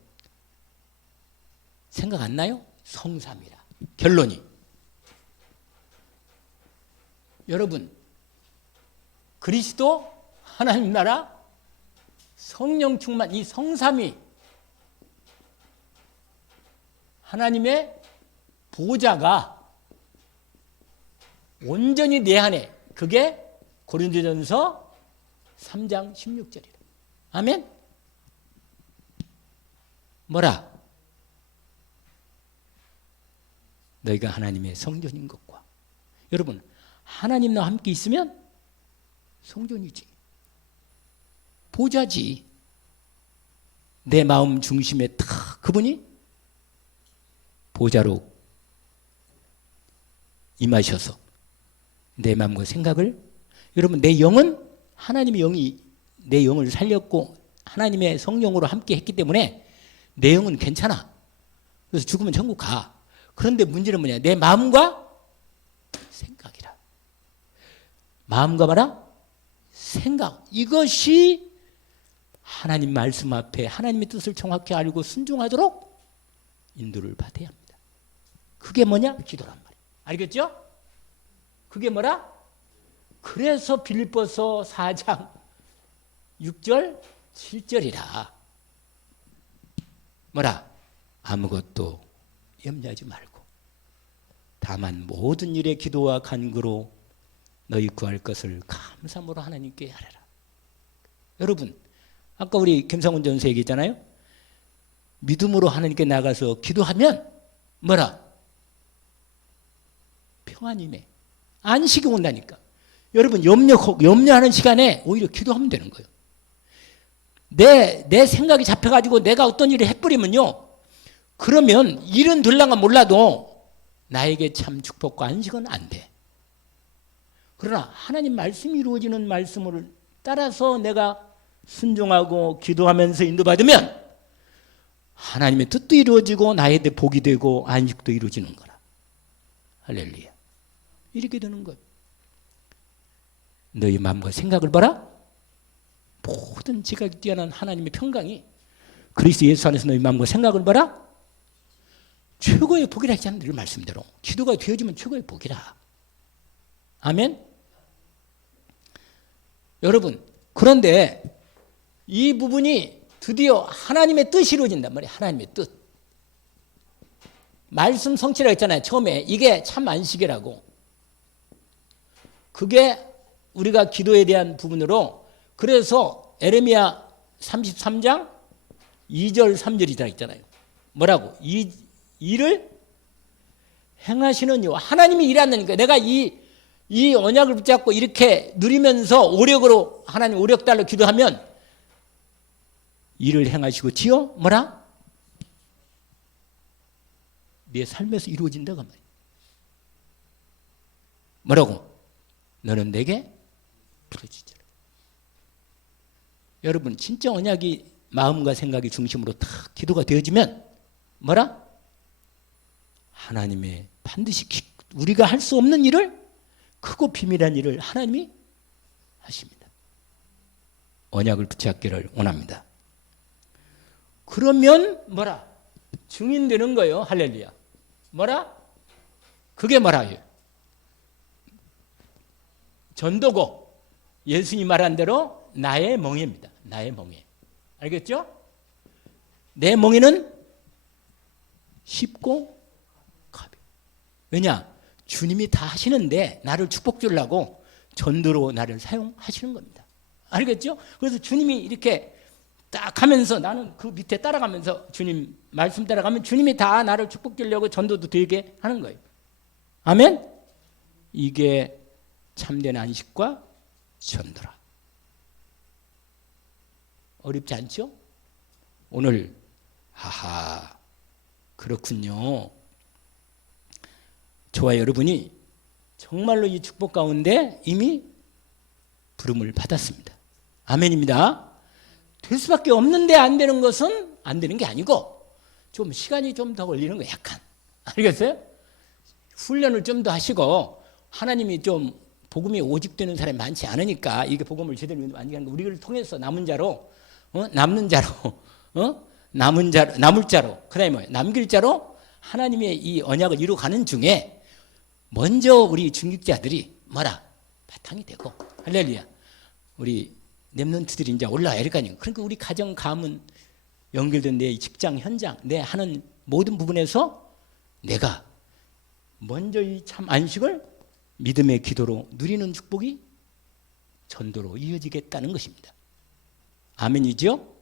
생각 안 나요? 성삼이라. 결론이 여러분 그리스도 하나님 나라 성령 충만 이 성삼위 하나님의 보좌가 온전히 내 안에 그게 고린도전서 3장 16절이래. 아멘. 뭐라? 너희가 하나님의 성전인 것과 여러분 하나님과 함께 있으면 성전이지 보좌지. 내 마음 중심에 탁 그분이 보좌로 임하셔서 내 마음과 생각을 여러분 내 영은 하나님의 영이 내 영을 살렸고 하나님의 성령으로 함께 했기 때문에 내 영은 괜찮아. 그래서 죽으면 천국 가. 그런데 문제는 뭐냐? 내 마음과 생각이라. 마음과 뭐라? 생각. 이것이 하나님 말씀 앞에 하나님의 뜻을 정확히 알고 순종하도록 인도를 받아야 합니다. 그게 뭐냐? 기도란 말이에요. 알겠죠? 그게 뭐라? 그래서 빌립보서 4장 6절 7절이라. 뭐라? 아무것도 염려하지 말고 다만 모든 일에 기도와 간구로 너희 구할 것을 감사함으로 하나님께 하라라. 여러분, 아까 우리 김상훈 전사 얘기했잖아요. 믿음으로 하나님께 나가서 기도하면 뭐라? 평안임에 안식이 온다니까. 여러분, 염려하는 시간에 오히려 기도하면 되는 거예요. 내 생각이 잡혀가지고 내가 어떤 일을 해버리면요, 그러면 일은 될랑가 몰라도 나에게 참 축복과 안식은 안 돼. 그러나 하나님 말씀이 이루어지는 말씀을 따라서 내가 순종하고 기도하면서 인도받으면 하나님의 뜻도 이루어지고 나에 대해 복이 되고 안식도 이루어지는 거라. 할렐루야. 이렇게 되는 거예요. 너희 마음과 생각을 봐라. 모든 지각이 뛰어난 하나님의 평강이 그리스도 예수 안에서 너희 마음과 생각을 봐라. 최고의 복이라 하지 않는 늘 말씀대로 기도가 되어지면 최고의 복이라. 아멘. 여러분, 그런데 이 부분이 드디어 하나님의 뜻이 이루어진단 말이에요. 하나님의 뜻. 말씀 성취라고 했잖아요. 처음에 이게 참 안식이라고. 그게 우리가 기도에 대한 부분으로, 그래서 에레미야 33장 2절 3절이다 했잖아요. 뭐라고? 이 일을 행하시는 이유. 하나님이 일한다니까. 내가 이 언약을 붙잡고 이렇게 누리면서 오력으로 하나님 오력 달러 기도하면 일을 행하시고 지어 뭐라? 내 삶에서 이루어진다고 말이야. 뭐라고? 너는 내게 부르짖으라. 여러분, 진짜 언약이 마음과 생각이 중심으로 딱 기도가 되어지면 뭐라? 하나님의 반드시 우리가 할 수 없는 일을, 크고 비밀한 일을 하나님이 하십니다. 언약을 붙잡기를 원합니다. 그러면 뭐라? 증인되는 거예요. 할렐루야. 뭐라? 그게 뭐라요? 전도고, 예수님 말한 대로 나의 멍에입니다. 나의 멍에. 알겠죠? 내 멍에는 쉽고 가벼워. 왜냐? 주님이 다 하시는데 나를 축복 주려고 전도로 나를 사용하시는 겁니다. 알겠죠? 그래서 주님이 이렇게 딱 하면서 나는 그 밑에 따라가면서 주님 말씀 따라가면 주님이 다 나를 축복 주려고 전도도 되게 하는 거예요. 아멘? 이게 참된 안식과 전도라. 어렵지 않죠? 오늘 하하 그렇군요. 저와 여러분이 정말로 이 축복 가운데 이미 부름을 받았습니다. 아멘입니다. 될 수밖에 없는데 안 되는 것은 안 되는 게 아니고 좀 시간이 좀 더 걸리는 거예요. 약간. 알겠어요? 훈련을 좀 더 하시고 하나님이 좀 복음이 오직되는 사람이 많지 않으니까 이게 복음을 제대로 많이 하는 거 우리를 통해서 남은 자로 남는 자로 남을 자로 그다음에 뭐예요? 남길 자로 하나님의 이 언약을 이루어가는 중에 먼저 우리 중직자들이 뭐라? 바탕이 되고 할렐루야. 우리 렘넌트들이 이제 올라와야 될 거 아니에요. 그러니까 우리 가정, 가문 연결된 내 직장, 현장, 내 하는 모든 부분에서 내가 먼저 이 참 안식을 믿음의 기도로 누리는 축복이 전도로 이어지겠다는 것입니다. 아멘이죠?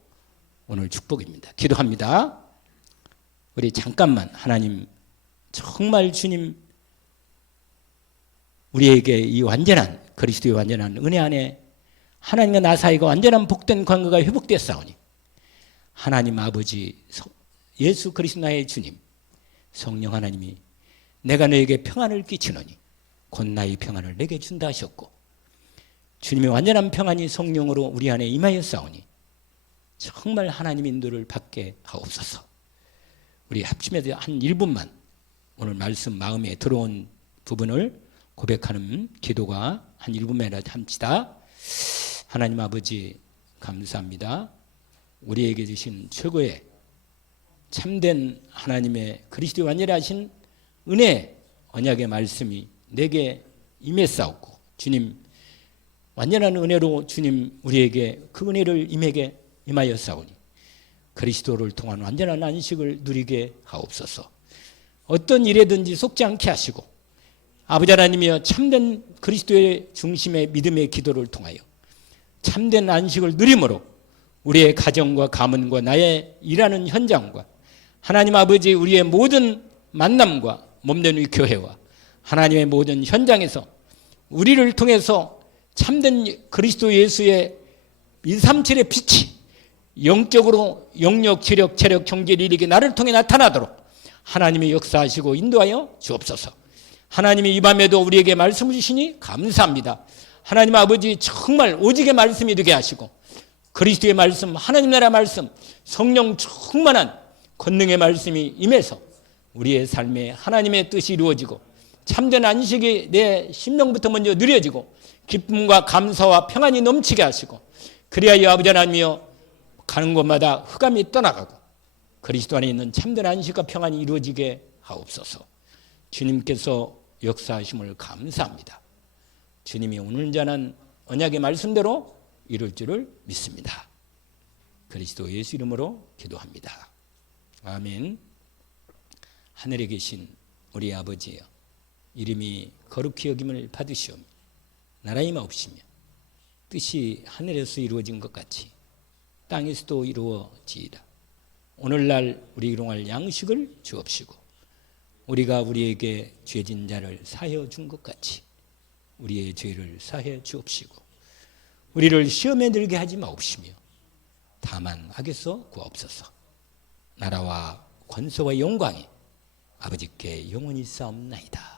오늘 축복입니다. 기도합니다. 우리 잠깐만 하나님 정말 주님 우리에게 이 완전한 그리스도의 완전한 은혜 안에 하나님과 나 사이가 완전한 복된 관계가 회복되었사오니 하나님 아버지 예수 그리스도 나의 주님 성령 하나님이 내가 너에게 평안을 끼치노니 곧 나의 평안을 내게 준다 하셨고 주님의 완전한 평안이 성령으로 우리 안에 임하였사오니 정말 하나님 인도를 받게 하옵소서. 우리 합심해서 한 1분만 오늘 말씀 마음에 들어온 부분을 고백하는 기도가 한 1분만이라도 합시다. 하나님 아버지 감사합니다. 우리에게 주신 최고의 참된 하나님의 그리스도의 완전하신 은혜 언약의 말씀이 내게 임했사옵고 주님 완전한 은혜로 주님 우리에게 그 은혜를 임하였사오니 그리스도를 통한 완전한 안식을 누리게 하옵소서. 어떤 일에든지 속지 않게 하시고 아버지 하나님이여 참된 그리스도의 중심의 믿음의 기도를 통하여 참된 안식을 누림으로 우리의 가정과 가문과 나의 일하는 현장과 하나님 아버지 우리의 모든 만남과 몸된 우리 교회와 하나님의 모든 현장에서 우리를 통해서 참된 그리스도 예수의 237의 빛이 영적으로 영력, 지력, 체력, 경제, 리력이 나를 통해 나타나도록 하나님이 역사하시고 인도하여 주옵소서. 하나님이 이 밤에도 우리에게 말씀을 주시니 감사합니다. 하나님 아버지 정말 오직의 말씀이 되게 하시고 그리스도의 말씀, 하나님 나라 말씀, 성령 충만한 권능의 말씀이 임해서 우리의 삶에 하나님의 뜻이 이루어지고 참된 안식이 내 심령부터 먼저 누려지고 기쁨과 감사와 평안이 넘치게 하시고 그리하여 아버지 하나님이여 가는 곳마다 흑암이 떠나가고 그리스도 안에 있는 참된 안식과 평안이 이루어지게 하옵소서. 주님께서 역사하심을 감사합니다. 주님이 오늘 전한 언약의 말씀대로 이룰 줄을 믿습니다. 그리스도 예수 이름으로 기도합니다. 아멘. 하늘에 계신 우리 아버지여, 이름이 거룩히 여김을 받으시오며 나라의 마옵시며 뜻이 하늘에서 이루어진 것 같이 땅에서도 이루어지이다. 오늘날 우리 일용할 양식을 주옵시고 우리가 우리에게 죄진 자를 사하여 준 것 같이 우리의 죄를 사하여 주옵시고 우리를 시험에 들게 하지 마옵시며 다만 악에서 구하옵소서. 나라와 권세와 영광이 아버지께 영원히 싸움나이다.